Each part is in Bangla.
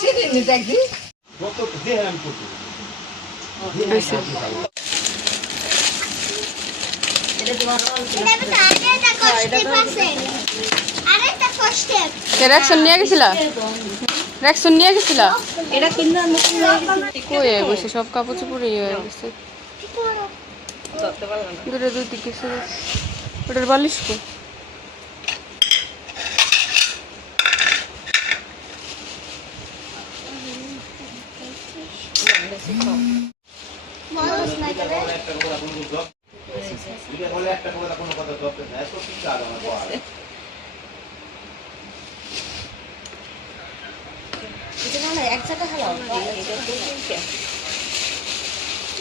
দেখি রেকশন নিয়ে গেছিলা? রেকশন নিয়ে গেছিলা? এটা কই গেছে। সব কাপড় চোপড় ইয়ে হয়ে গেছে। ধরতে দুটো দুই দিকে গেছে ওটার বালিশ কো একটা কথা কোনো জব এটা হলে একটা কথা কোনো কথা জব না এত কি কাজ আমার পাওয়া এটা মানে এক জায়গায় হলো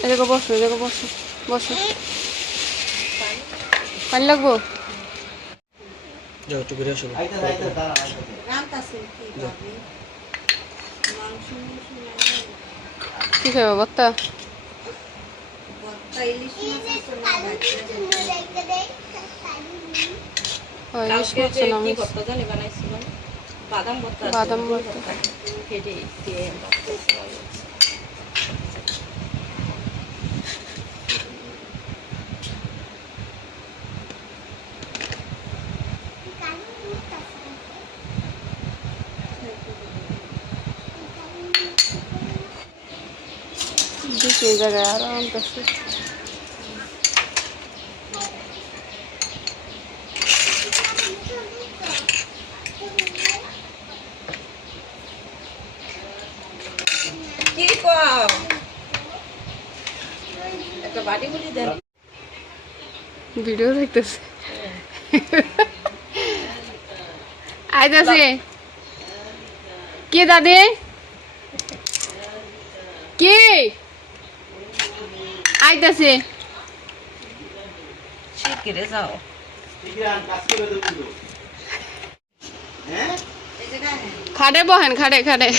এদিকে বসো এদিকে বসো বসো। পানি লাগবো? যাও একটু ঘুরে আসো আইতা আইতা দাঁড়া আইতা রামতাছে কি খাবে বত্তা বত্তা ইলিশ মাছ আছে না হয় ইলিশ কালকে মাছ যে না কি মাছ। ভর্তা জানি বানাইছিলাম বাদাম ভর্তা আছে, বাদাম ওই ভর্তা। কেটে দিয়ে ভর্তা করা হয়েছে। দিছি এই জায়গায় আরাম করছে ভিডিও দেখতেছে। আইতাছে কে দাদি? কে? আইতাছে। শিগগিরে যাও। খাড়ে বহেন খাড়ে খাড়ে।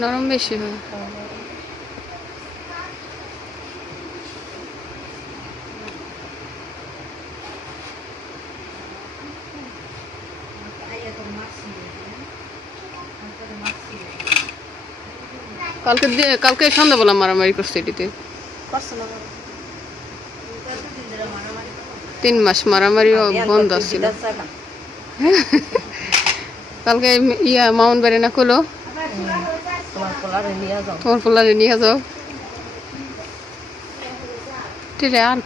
নরম বেশি হয়। কালকে কালকে সন্ধ্যাবেলা মারামারি করছে এটিতে। তিন মাস মারামারি বন্ধ ছিল। কালকে ইয়া মাউন্ট বাড়ি না কলো তোমার পোলারে নিয়ে যাও। টিরে আর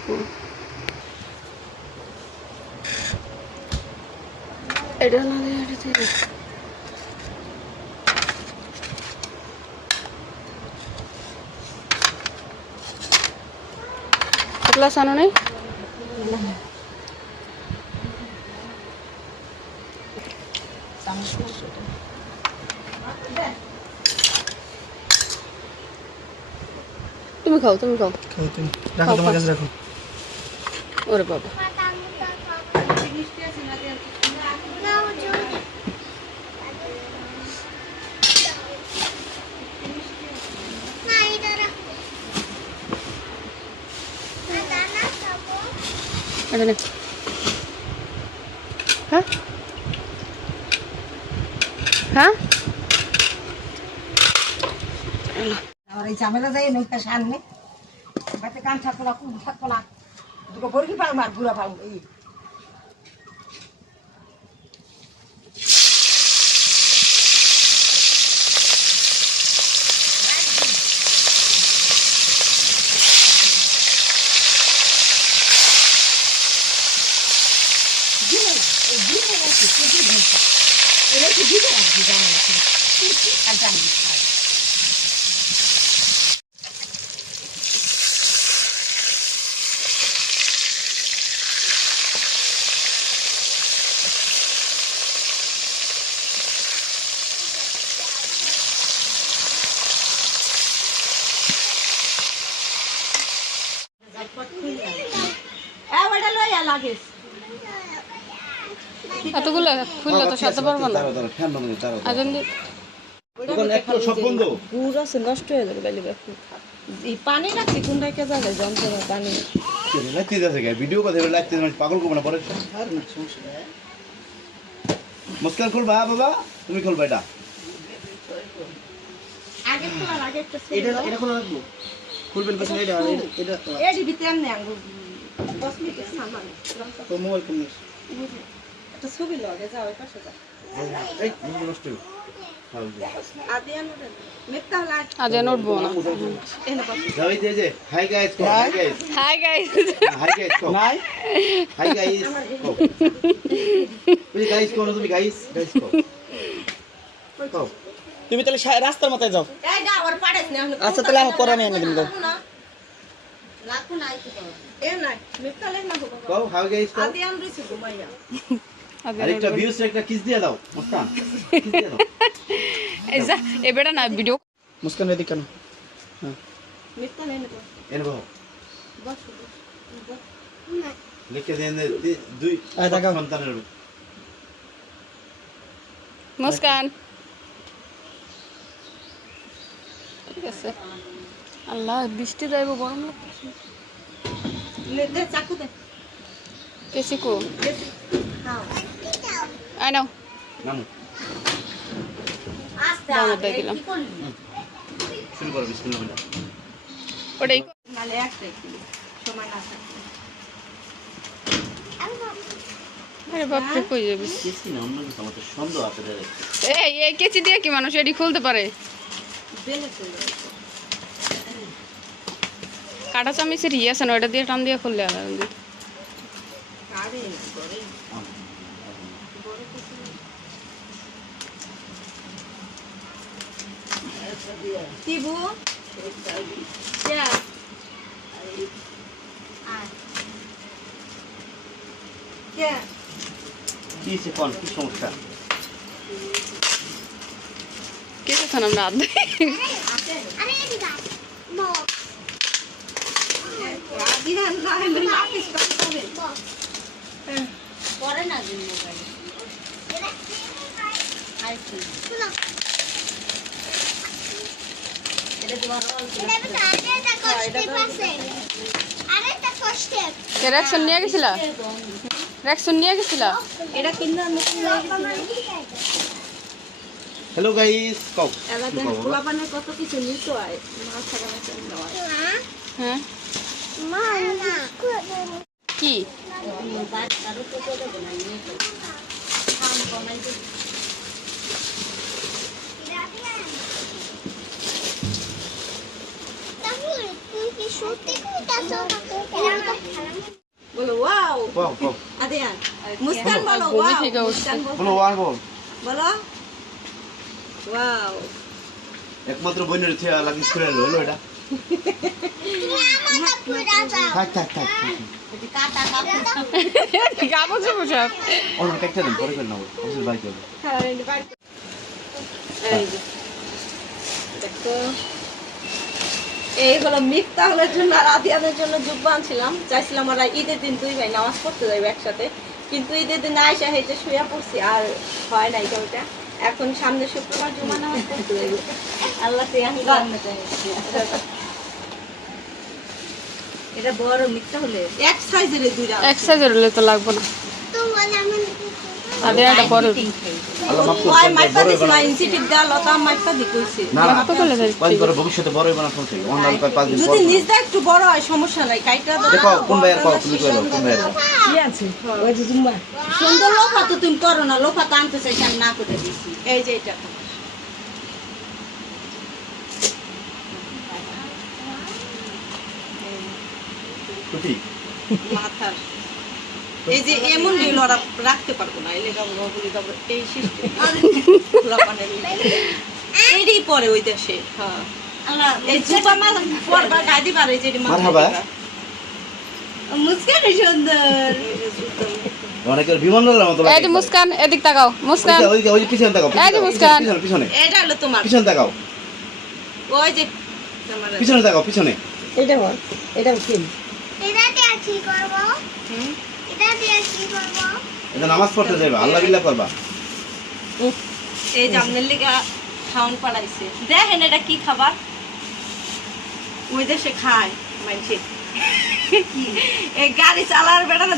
এটা না ক্লাস আনো নাই? তুমি খাও তুমি খাও। খাও তুমি। রাখো তোমার কাছে রাখো। ওরে বাবা। এটা নে হ্যাঁ? হ্যাঁ? আর এই ঝামেলা যাই নৌকা সামনে। বাতে কান থাকব না কুম থাকব না। দুটো বরকি পালবো? আর গুড়া পালবো, এই এটা কি দিবে আর কি জানো না আর জানি এতগুলো খুললে তো সাথে পারব না। সব বন্ধ। আছে নষ্ট হয়ে যাবে গালি এই পানি রাখছি কোনটা কে যাবে? যন্ত্রণা পানি। লাইতে যাচ্ছে গে ভিডিও কথা মানুষ পাগল করব না পরে আর না সমস্যা মুস্কান খুলবা বাবা? তুমি খুলবা এটা। আগে খোলার আগে একটা এটা এটা খোলা রাখব। খুলবেন পেছনে এটা এটা- এটা ভিতরে এমনি আঙ্গুর কসমেটিক সামান। তো মোবাইল ফোন নিস ছবি লগে যাও ওই পাশে যাও। এই নষ্ট হইবো। বুঝলি। আদি আনুরে মিথ্যা হলে আজ আর উঠবো না হাই গাইস কো hi guys hi guys hi guys কো নাই হাই গাইস কো তুমি গাইস কো তুমি গাইস গাইস তুমি তাহলে রাস্তার মাথায় যাও। এই না আর পাড়েস না আচ্ছা তাহলে পরে আমি এনে না। আইতে এ না মিথ্যা লেখ না হোক কো হাই গাইস আদি ঘুমাইয়া। আরেকটা ভিউস একটা কিস দিয়ে দাও মুস্কান। কিস দিয়ে দাও। এই যা এ বেটা না ভিডিও মুস্কান এদিক কেন? মিথ্যা লেখ না এনে বহ। বস লিখে দেন দুই আয় দেখাও। সন্তানের মুস্কান। ঠিক আছে। আল্লাহ বৃষ্টি যাইব গরম লাগতেছে। নে দে চাকু দে। কেসি কো হ্যাঁ। আই নাও নামু। আস্তে দাও, আস্তে দিয়ে দিলাম। শুরু করো বিসমিল্লাহ ওটাই। নালে একটাই সময় না আরে বাপরে কই যাবি? কেসি না অন্য কিছু আমার সন্দেহ আছে রে এই এই কেচি দিয়ে কি মানুষ এডি খুলতে পারে? কাটা চামিচের ইয়ে আছে না ওটা দিয়ে টান দিয়ে খুললে আলাদা। আরে আয় কে কি কোন কি সমস্যা কেচেছেন আমরা আদ মানে পরে না দিন মোবাইল আইছি এটা তোমার রেকশন নিয়ে গেছিলা? রেকশন নিয়ে গেছিলা? এটা কিনা নতুন হ্যালো গাইস কও কত কিছু নিতো মাছ হ্যাঁ। কি বলো বমি ওয়াও থেকে উঠছে। মুস্কান বলো বলো। ওয়ান বল। বলো। ওয়াও। একমাত্র বোনের থেকে লাগিস করে হলো এটা। থাক থাক থাক কাপড় চোপড় সব অন্য একটা দিন পরে করে নেব অফিসের বাইক করব দেখো। এই হলো মিথ্যা হলের জন্য আর আদিয়ানের জন্য জুব্বা আনছিলাম চাইছিলাম ওরা ঈদের দিন দুই ভাই নামাজ পড়তে যাইবে একসাথে। কিন্তু ঈদের দিন আয়সা হেঁটে শুয়ে পড়ছি আর হয় নাই তো ওটা এখন সামনে শুক্রবার জমা নামাজ পড়তে যাইবে। আল্লাহ তুই আমি এটা বড় মিথ্যা হলে? এক সাইজের দুইটা এক সাইজের হলে তো লাগবে না। ভবিষ্যতে বড় না পাঁচ দিন যদি নিজটা একটু বড় হয় সমস্যা নাই কাইটা দেখো কোন ভাইয়ের কও তুমি কইলো কোন ভাইয়ের সুন্দর লোফা তো তুমি করো না লোফা তো আনতে চাইছি আমি না করে দিছি। এই যে এটা। মাথার। এই যে এমন ওরা রাখতে পারব না এলে গাবো বলি গাবো এই এইটাই পরে ওই দেশে হ্যাঁ। এই জুপা মাল পরবা গাদি পারে যে মারহাবা। সুন্দর। অনেকের এই যে মুস্কান এদিক তাকাও। মুস্কান। ওই যে ওই যে পিছনে তাকাও এই যে মুস্কান। পিছনে পিছনে। এটা হলো তোমার। পিছনে তাকাও। ওই যে পিছনে তাকাও পিছনে। এটা বল এটা কি? হুম? এটা নামাজ পড়তে যাবে আল্লাহ বিল্লাহ করবা। এই জামনের লিগা খাওন পাড়াইছে দেখেন এটা কি খাবার? ওই দেশে খায় মানছে। এই গাড়ি চালার বেড়াটা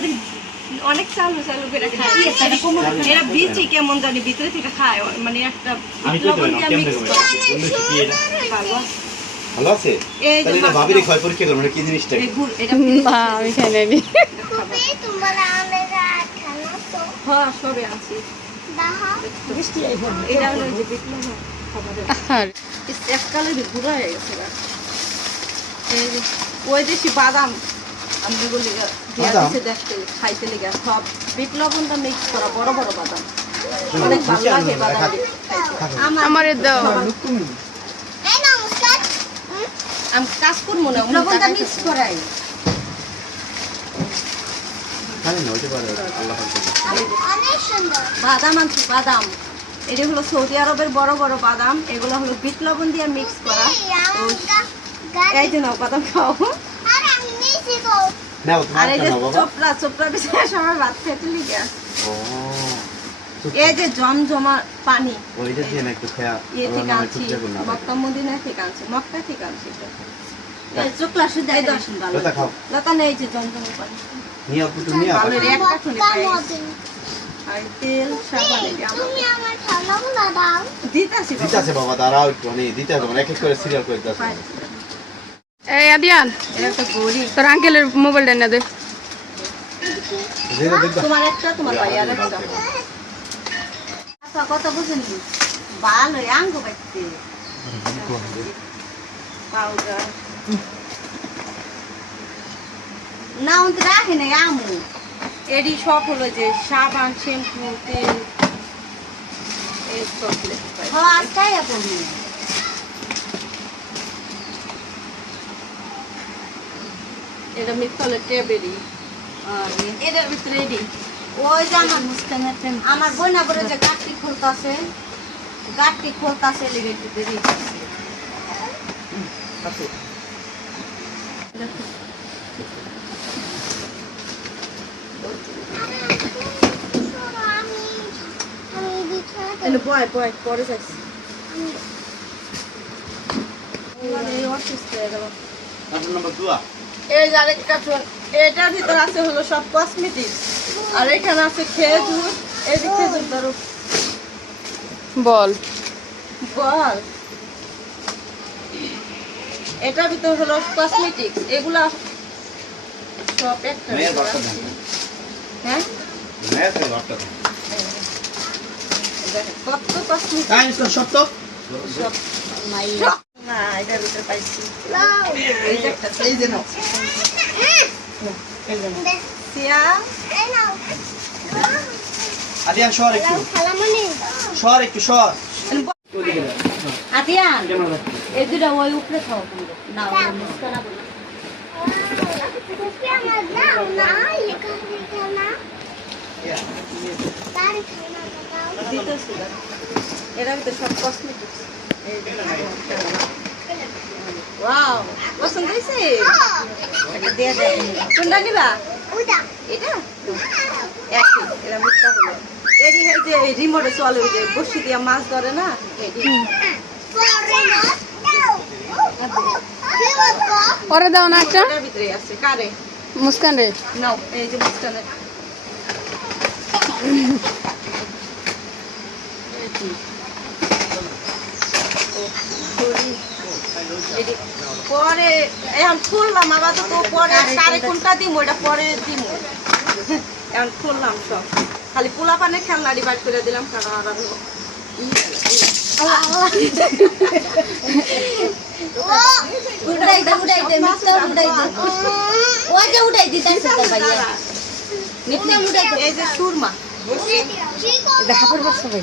অনেক চালু চালু করে খায়। এরা বিচি কেমন জানি ভিতরে থেকে খায়। মানে একটা আমি লবণ দিয়ে mix করে ভালো। আছে এই যে তাহলে না মাছ ক্ষয় পরীক্ষা করব এটা কি জিনিসটা না আমি খাই নাই হ্যাঁ, ওই হয়ে দেশি বাদাম দেখতে খাইতে লেগে সব বিপ্লবনটা মিক্স করা বড় বড় বাদাম অনেক ভালো লাগে বাদাম আমার দাও আমি কাজ করব না লবণটা মিক্স করাই। বাদাম আনছি বাদাম। এটা হলো সৌদি আরবের বড় বড় বাদাম এগুলো হলো বিট লবণ দিয়ে মিক্স করা। এই যে নাও বাদাম খাও। আর এই যে চোপড়া চোপড়া বিষয়ে সবাই ভাত খেতে ও। এই যে জমজমা পানি। ওইটা দিয়ে না একটু খেয়া ইয়ে আল্লাহ থেকে আনছি মক্কা মদিনা থেকে আনছি মক্কা থেকে আনছি এই চোখলা শুদ্ধ এই দশ ভালো। লতা খাও। লতা নেই যে জমজমা পানি। নিয়ে এক কাঠুনে পাই আর তেল সাবান এই যে আমার। দিতাছি দিতে আছে বাবা দাঁড়াও একটু মানে দিতে হবে মানে এক এক করে সিরিয়াল করে আছে এই আদিয়ান এটা গড়ি তোর আঙ্কেলের মোবাইলটা না দে। তোমার একটা তোমার ভাইয়ার একটা। আপা কত বুঝেন। ভালো আঙ্গ পাইতে পাউডার। না উনতে রাখে না আমু। এডি সব হলো যে সাবান শ্যাম্পু তেল হ্যাঁ আজকাই আপনি এটা মিথলে টেবেরি এটার ভিতরে এডি। ওই যে আমার মুস্কানের প্রেম। আমার বই করে যে গাঠটি খুলতাছে গাঠটি খুলতাছে লেগে একটু দেরি বয় বয় পরে এই যে এটার ভিতর আছে হলো সব কসমেটিক্স আর এখানে আছে খেজুর এই যে খেজুর ধরো। বল। বল। এটার ভিতর হলো কসমেটিক্স এগুলা সব একটা মেয়ের বাচ্চা হ্যাঁ? মেয়ের বাচ্চা দেন কত কসমেটিক্স কাজ কর সত্য সব না এটার ভিতর পাইছি। এই যে একটা এই যে সিয়া আদিয়ান সর একটু। সর একটু সর আদিয়ান এই দুটা ওই উপরে খাও না। এটার ভিতরে সব কসমেটিক্স ওয়াও পছন্দ হয়েছে এটা দিয়ে দেয় কোনটা নিবা এটা একই এরা মিথ্যা হলো এডি হয় যে রিমোটে চলে ওই যে বসি দিয়ে মাছ ধরে না পরে দাও না একটা ভিতরে আছে কারে মুস্কান রে নাও এই যে মাছটানে পরে এখন খুললাম আবার তো পরে কারে কোনটা দিম? ওইটা পরে দিম। এখন খুললাম সব। খালি পোলা পানের খেলনা ডিভাইড করে দিলাম কারণ আর আমি উড়াই দে উড়াই দে মিথ্যা উড়াই দে ওই যে উড়াই দিতেছে তো ভাইয়া মিথ্যা উড়াই দে এই যে সুরমা হাতের বাচ্চা ভাই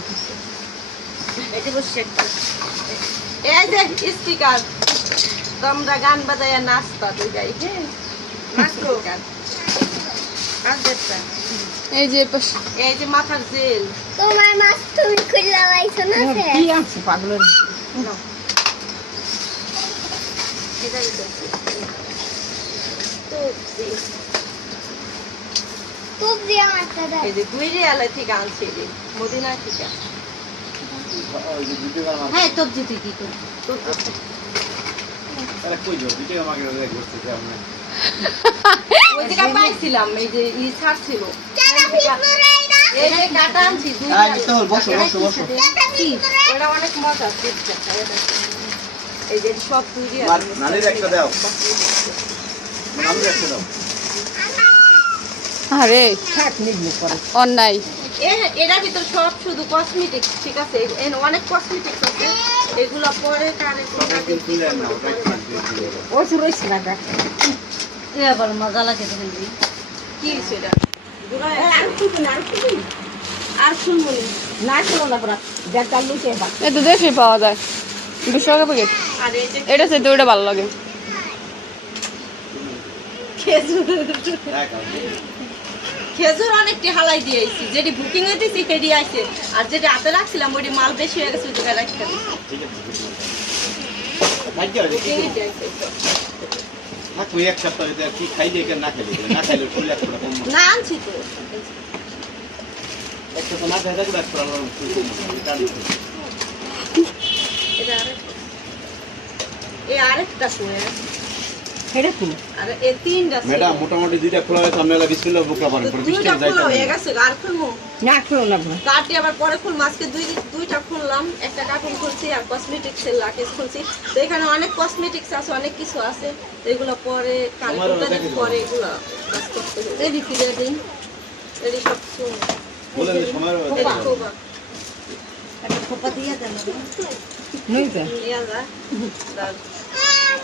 এই বসে একটা। এই যে স্পিকার তোমরা গান বাজায় নাচতা তুই যাই হ্যাঁ এই যে এই যে মাথার জেল। তোমার মাছ তুমি লাইছো না কি পাগলের? দিয়ে এই যে দুই রিয়ালে আনছি। মদিনা থেকে হ্যাঁ তবজি তুই কি করবি? ওই পাইছিলাম এই যে ই ছাড়ছিল দাদা ভিতরে এটা এই যে কাটা আনছি দুই হ্যাঁ মিফতাহুল বসো বসো বসো। ওটা অনেক মজা এই যে সব তৈরি আছে। মার- নানির একটা দাও। নানির একটা দাও। আরে। অন্যায়। এ- এটার ভিতর সব শুধু কসমেটিক্স ঠিক আছে? অনেক কসমেটিক্স আছে। এগুলো পরে কানে একদিন তুলে না ওটা এ আবার মজা লাগে কি সেটা দেশেই পাওয়া যায়। এটা সে ওটা ভালো লাগে। খেজুর। হ্যাঁ খেজুর অনেকটি হালাই দিয়েছি যেটি বুকিং দিয়েছি সেটি আছে আর যেটি হাতে রাখছিলাম ওইটি মাল বেশি হয়ে গেছে ওই জায়গায় রাখতে না আনছি তো। এটা আরেকটা। এই আরেকটা আর এই তিনটা ম্যাডাম মোটামুটি দুইটা খোলা হয়েছে আমি এলা বিসমিল্লাহ বুকলা পারেন পরে দুইটা খোলা হয়ে গেছে আর খুলবো? কাটি আবার পরে খুলবো আজকে দুই দুইটা খুললাম একটা কার্টুন খুলছি আর কসমেটিক্স এর লাকেজ খুলছি। তো এখানে অনেক কসমেটিক্স আছে অনেক কিছু আছে এগুলো পরে কাল আমারও কোনটা দিন দেখে পরে এগুলো কাজ করতে হবে। রেডি ফিরে দিন রেডি সব শুন। বলেন যে সময়ের রেডি খোবা। একটা খোপা দিয়ে দেন। না। যা। যা- আমার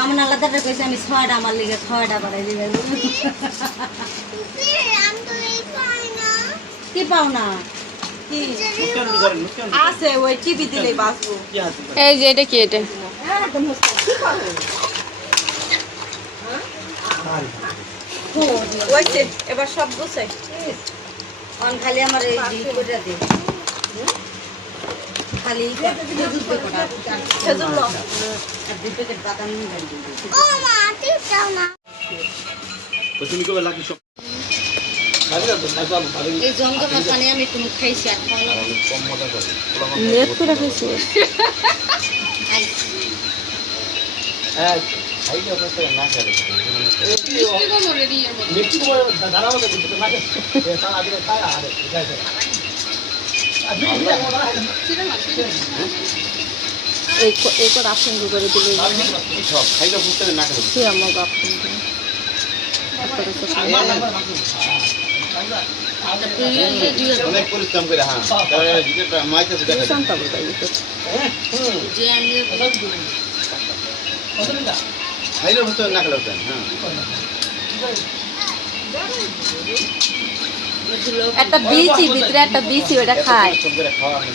মামুন আলাদা কইছে আমি ছয়টা আমার লিগে ছয়টা বাড়াই দিবে। আমি তো এই পাই না। কি পাও না? আছে ওই টিভি দিলেই বাঁচবো। এই যে এটা কি এটা? ওইছে এবার সব গুছাই। অন খালি আমার এই করে দে। খালি খেজুর আর প্যাকেট বাদাম নিয়ে ও মা টিপটাও না। তো তুমি কবে লাকি সব এই পানি আমি তুমি খাইছি আর খাওয়া কম মজা করে নেট করে রাখিস খাই খাইলে না। খেলে এই করে আসন করে দিলে সব খাইলে বুঝতে না খেলে। সে আমার বাপ অনেক পরিশ্রম করে হ্যাঁ। মাইকে খাইলে বুঝতে না খেলে হ্যাঁ। একটা বিচি ভিতরে একটা বিচি ওটা খায়।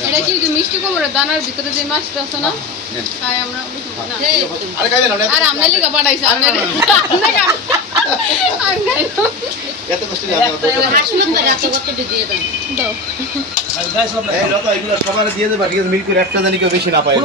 এটা কি মিষ্টি কুমড়োর দানার ভিতরে যে মাছটা আছে না? আমরা। আরে লিগা এত কষ্ট দিয়ে দেবা? ঠিক আছে? মিল করে একটা জানি কেউ বেশি না পায়।